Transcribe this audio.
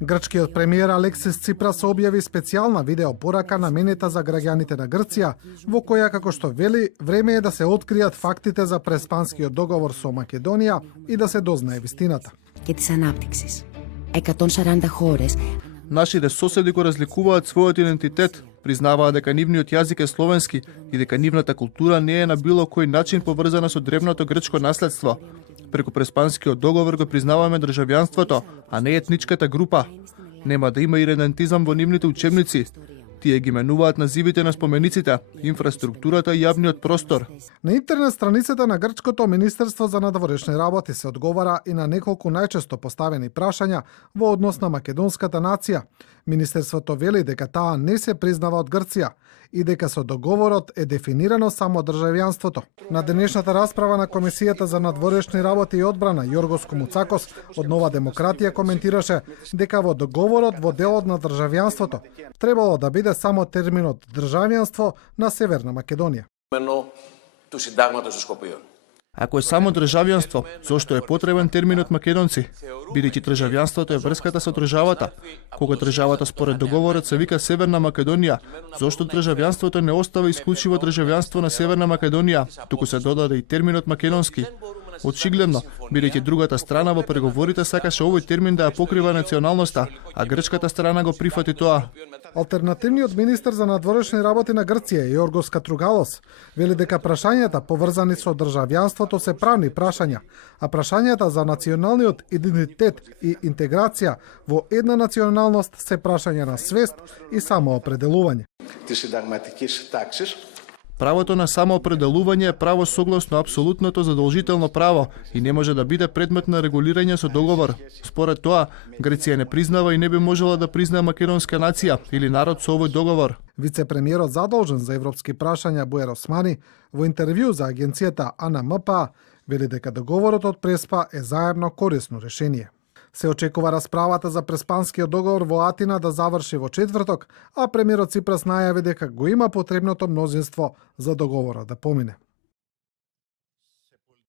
Грчкиот премиер Алексис Ципрас објави специјална видео порака наменета за граѓаните на Грција, во која, како што вели, време е да се откријат фактите за преспанскиот договор со Македонија и да се дознае вистината. Και της ανάπτυξης. 140 χώρες. Нашите соседи го разликуваат својот идентитет, признаваат дека нивниот јазик е словенски и дека нивната култура не е на било кој начин поврзана со древното грчко наследство. Преку Преспанскиот договор го признаваме државјанството, а не етничката група. Нема да има иредентизам во нивните учебници. Тие ги менуваат називите на спомениците, инфраструктурата и јавниот простор. На интернет страницата на Грчкото Министерство за надворешни работи се одговара и на неколку најчесто поставени прашања во однос на македонската нација. Министерството вели дека таа не се признава од Грција и дека со договорот е дефинирано само државјанството. На денешната расправа на Комисијата за надворешни работи и одбрана Јоргос Комуцакос од Нова демократија коментираше дека во договорот во делот на државјанството требало да биде само терминот државјанство на Северна Македонија. Ако е само државјанство, зошто е потребен терминот македонци? Бидејќи државјанството е врската со државата. Кога државата според договорот се вика Северна Македонија, зошто државјанството не остава исклучиво државјанство на Северна Македонија, туку се додаде и терминот македонски? Очигледно, бидејќи другата страна во преговорите сакаше овој термин да ја покрива националноста, а грчката страна го прифати тоа. Алтернативниот министер за надворешни работи на Грција, Јоргос Катругалос, вели дека прашањата поврзани со државјанството се правни прашања, а прашањата за националниот идентитет и интеграција во една националност се прашања на свест и самоопределување. Правото на самоопределување е право согласно апсолутното задолжително право и не може да биде предмет на регулирање со договор. Според тоа, Грција не признава и не би можела да признае македонска нација или народ со овој договор. Вице-премиерот задолжен за европски прашања Буер Османи во интервју за агенцијата АНМП вели дека договорот од Преспа е заедно корисно решение. Се очекува расправата за Преспанскиот договор во Атина да заврши во четврток, а премиерот Ципрас најави дека го има потребното мнозинство за договорот да помине.